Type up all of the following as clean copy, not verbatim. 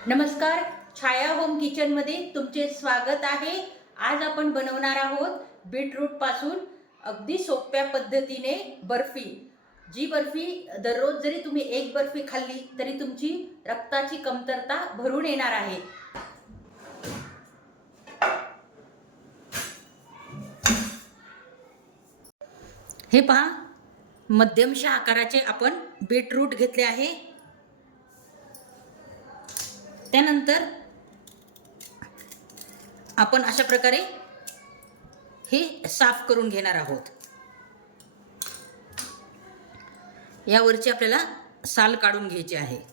नमस्कार, छाया होम किचनमध्ये तुमचे स्वागत आहे। आज आपण बनवणार आहोत बीटरूट पासून अगदी सोप्या पद्धतीने बर्फी। जी बर्फी दररोज जरी तुम्ही एक बर्फी खाल्ली तरी तुमची रक्ताची कमतरता भरून येणार आहे। हे पहा, मध्यमशा आकाराचे आपण बीटरूट घेतले आहे। त्यानंतर आपण अशा प्रकारे हे साफ करून घेणार आहोत। यावरची आपल्याला साल काढून घ्यायची आहे।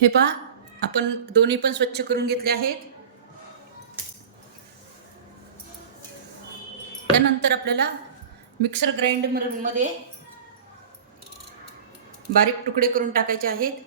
हे पहा, आपण दोन्ही पण स्वच्छ करून घेतले आहेत। त्यानंतर आपल्याला मिक्सर ग्राइंडरमध्ये बारीक तुकडे करून टाकायचे आहेत।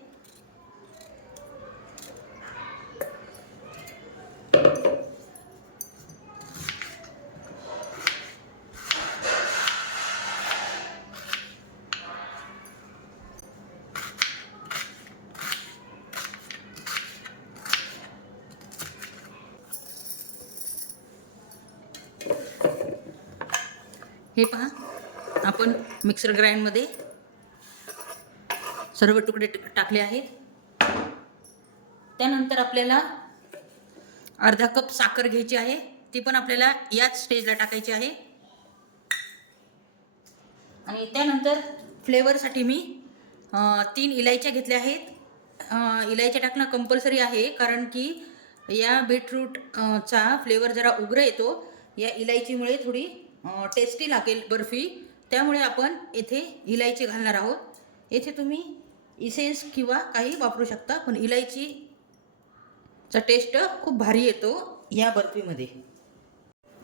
हे पहा, आपण मिक्सर ग्राइंडरमध्ये सर्व तुकडे टाकले आहेत। त्यानंतर आपल्याला अर्धा कप साखर घ्यायची आहे, ती पण आपल्याला याच स्टेजला टाकायची आहे। आणि त्यानंतर फ्लेवरसाठी मी 3 इलायच्या घेतल्या आहेत। इलायच्या टाकणं कंपल्सरी आहे, कारण की या बीटरूट चा फ्लेवर जरा उग्र येतो। या इलायचीमुळे थोडी टेस्टी लागेल बर्फी, त्यामुळे आपण येथे इलायची घालणार आहोत। येथे तुम्ही इसेन्स किंवा काही वापरू शकता, पण इलायचीचा टेस्ट खूप भारी येतो या बर्फीमध्ये।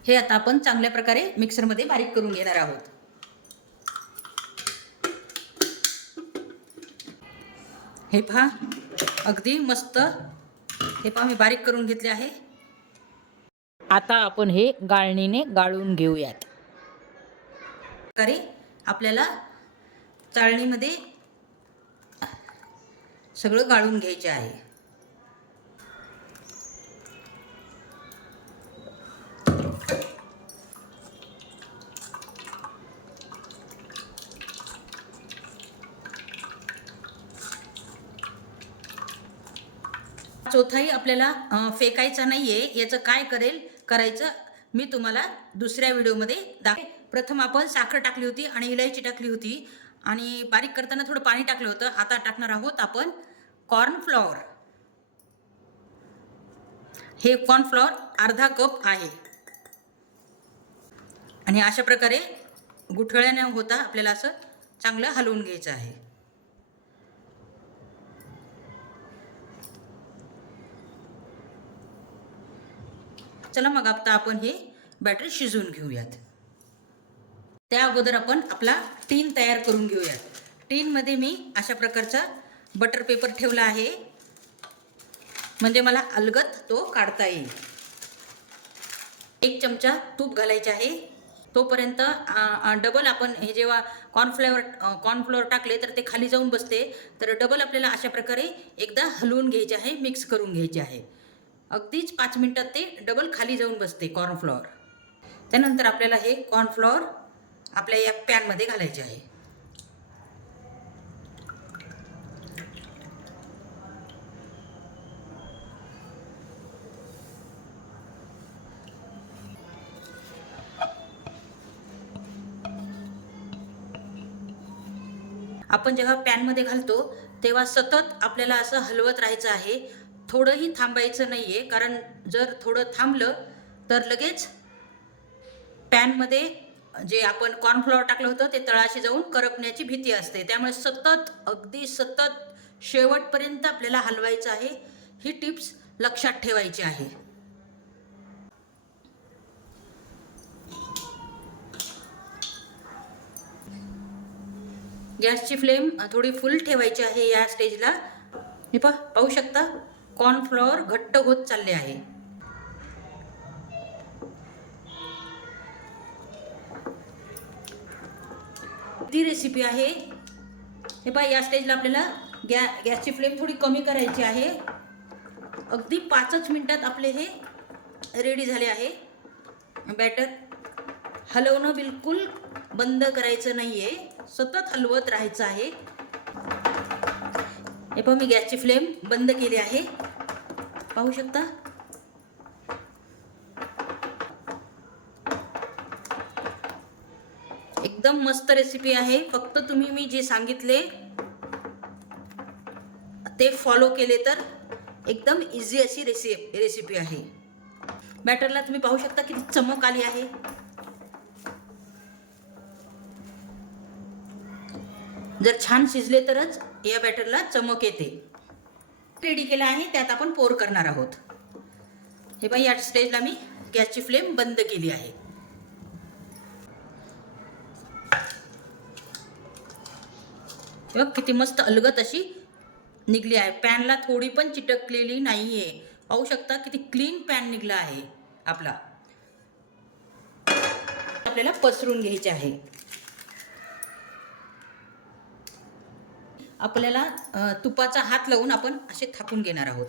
हे आता आपण चांगल्या प्रकारे मिक्सरमध्ये बारीक करून घेणार आहोत। हे पहा, अगदी मस्त हे पहा, मी बारीक करून घेतले आहे। आता आपण हे गाळणीने गाळून घेऊयात। आपल्याला चाळणीमध्ये सगळं गाळून घ्यायचे आहे। चौथाई आपल्याला फेकायचा नाहीये। याचं काय करायचं मी तुम्हाला दुसऱ्या व्हिडिओमध्ये दाखवेन। प्रथम आपण साखर टाकली होती आणि इलायची टाकली होती आणि बारीक करताना थोडं पाणी टाकलं होतं। आता टाकणार आहोत आपण कॉर्नफ्लॉवर। हे कॉर्नफ्लॉवर अर्धा कप आहे आणि अशा प्रकारे गुठळ्या न होता आपल्याला असं चांगलं हलवून घ्यायचं आहे। चला मग आता आपण हे बॅटर शिजवून घेऊयात। त्या अगोदर आपण आपला टीन तयार करून घेऊयात। टीनमध्ये मी अशा प्रकारचा बटर पेपर ठेवला आहे, म्हणजे मला अलगद तो काढता येईल। 1 चमचा तूप घालायचे आहे। तोपर्यंत डबल आपण हे जेव्हा कॉर्नफ्लॉवर टाकले तर ते खाली जाऊन बसते, तर डबल आपल्याला अशा प्रकारे एकदा हलवून घ्यायचे आहे, मिक्स करून घ्यायचे आहे। अगदीच 5 मिनिटात ते डबल खाली जाऊन बसते कॉर्नफ्लॉवर। त्यानंतर आपल्याला हे कॉर्नफ्लॉवर आपल्या या पॅनमध्ये घालायचे आहे। आपण जेव्हा पॅनमध्ये घालतो तेव्हा सतत आपल्याला असं हलवत राहायचं आहे, थोडंही थांबायचं नाहीये, कारण जर थोडं थांबलं तर लगेच पॅनमध्ये जे आपण कॉर्नफ्लॉवर टाकलं होतं ते तळाशी जाऊन करपण्याची भीती असते। त्यामुळे सतत, अगदी सतत शेवटपर्यंत आपल्याला हलवायचं आहे। ही टिप्स लक्षात ठेवायची आहे। गॅसची फ्लेम थोडी फुल ठेवायची आहे या स्टेजला, हे पाहू शकता कॉर्नफ्लॉवर घट्ट होत चालले आहे. ती रेसिपी आहे. हे पहा, या स्टेजला आपल्याला गॅसची फ्लेम थोडी कमी करायची आहे. अगदी 5च मिनिटात आपले हे रेडी झाले आहे बॅटर. हलवणं बिलकुल बंद करायचं नाही आहे, सतत हलवत राहायचं आहे. हे पहा, मी गॅसची फ्लेम बंद केली आहे, पाहू शकता. एकदम मस्त रेसिपी आहे. फक्त तुम्ही मी जे सांगितले ते फॉलो केले तर एकदम इझी अशी रेसिपी आहे. बॅटरला तुम्ही पाहू शकता किती चमक आली आहे. जर छान शिजले तरच या बॅटरला चमक येते. रेडी केला आहे, त्यात आपण पोर करणार आहोत. हे बाई, या स्टेजला मी गॅसची फ्लेम बंद केली आहे. बघ किती मस्त अलगद अशी निघली आहे. पॅनला थोडी पण चिटकलेली नाहीये. पाहू शकता किती क्लीन पॅन निघला आहे आपला. आपल्याला पसरून घ्यायचे आहे. आपल्याला तुपाचा हात लावून आपण असे थापून घेणार आहोत.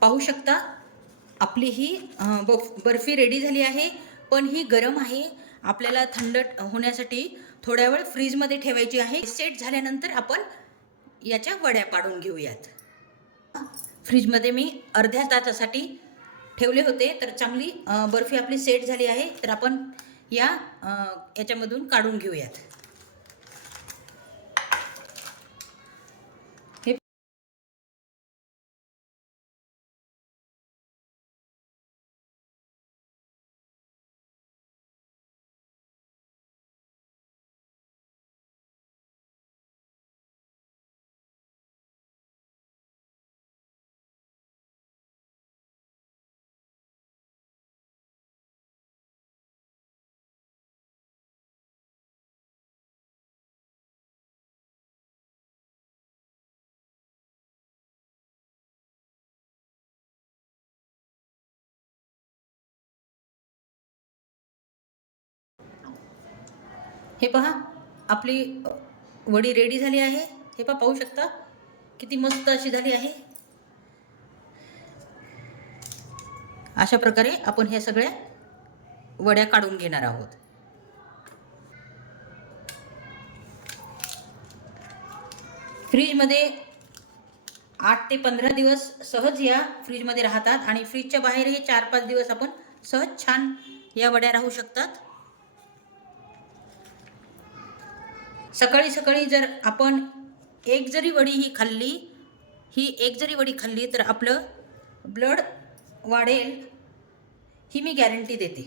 पाहू शकता आपली ही बर्फी रेडी झाली आहे. पण ही गरम आहे. आपल्याला थंड होण्यासाठी थोड्या वेळ फ्रीजमध्ये ठेवायची आहे. सेट झाल्यानंतर आपण याच्या वड्या पाडून घेऊयात. फ्रीजमध्ये मी अर्ध्या तासासाठी ठेवले होते. तर चांगली बर्फी आपली सेट झाली आहे. तर आपण याच्यामधून काढून घेऊयात. हे पहा, आपली वडी रेडी झाली आहे. हे पहा, पाहू शकता किती मस्त अशी झाली आहे. अशा प्रकारे आपण ह्या सगळ्या वड्या काढून घेणार आहोत. फ्रीजमध्ये 8 ते 15 दिवस सहज या फ्रीजमध्ये राहतात आणि फ्रीजच्या बाहेर हे 4-5 दिवस आपण सहज छान या वड्या राहू शकतात. सकाळी सकाळी जर आपण एक जरी वडी खाल्ली तर आपलं ब्लड वाढेल, ही मी गॅरंटी देते.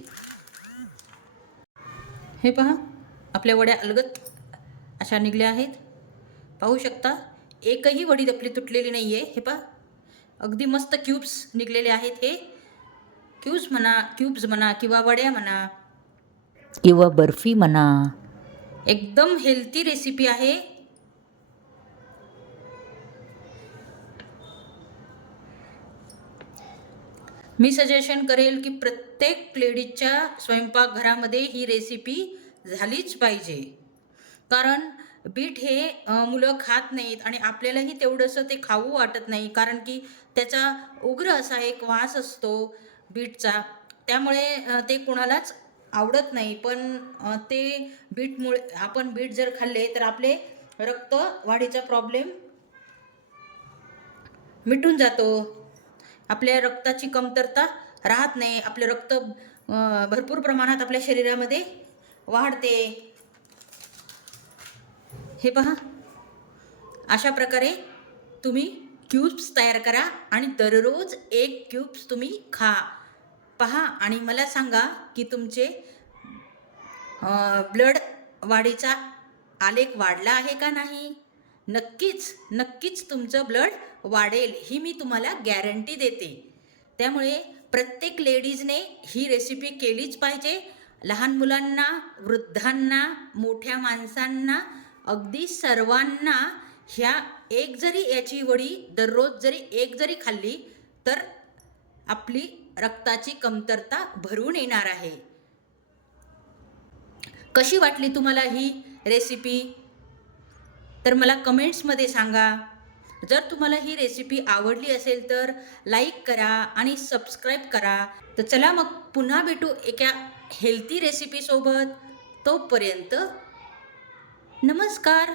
हे पहा, आपल्या वड्या अलगद अशा निघल्या आहेत. पाहू शकता एकही वडी आपली तुटलेली नाही आहे. हे पहा, अगदी मस्त क्यूब्स निघलेले आहेत. हे क्यूब्स म्हणा किंवा वड्या म्हणा किंवा बर्फी म्हणा, एकदम हेल्थी रेसिपी आहे. मी सजेशन करेल की प्रत्येक लेडीजच्या स्वयंपाकघरामध्ये ही रेसिपी झालीच पाहिजे. कारण बीट हे मुलं खात नाहीत आणि आपल्यालाही तेवढंसं ते खाऊ वाटत नाही. कारण की त्याचा उग्र असा एक वास असतो बीटचा, त्यामुळे ते कोणालाच आवडत नाही. पण ते बीटमुळे आपण बीट जर खाल्ले तर आपले रक्त वाढीचा प्रॉब्लेम मिटून जातो. आपल्या रक्ताची कमतरता राहत नाही. आपले रक्त भरपूर प्रमाणात आपल्या शरीरामध्ये वाढते. हे पहा, अशा प्रकारे तुम्ही क्यूब्स तयार करा आणि दररोज 1 क्यूब्स तुम्ही खा. पहा आणि मला सांगा की तुमचे ब्लड वाढीचा आलेख वाढला आहे का नाही. नक्कीच तुमचं ब्लड वाढेल, ही मी तुम्हाला गॅरंटी देते. त्यामुळे प्रत्येक लेडीजने ही रेसिपी केलीच पाहिजे. लहान मुलांना, वृद्धांना, मोठ्या माणसांना, अगदी सर्वांना ह्या एक जरी याची वडी दररोज जरी एक जरी खाल्ली तर आपली रक्ताची कमतरता भरून येणार आहे. कशी वाटली तुम्हाला ही रेसिपी तर मला कमेंट्समध्ये सांगा. जर तुम्हाला ही रेसिपी आवडली असेल तर लाईक करा आणि सबस्क्राईब करा. तर चला मग पुन्हा भेटू एका हेल्थी रेसिपीसोबत. तोपर्यंत नमस्कार.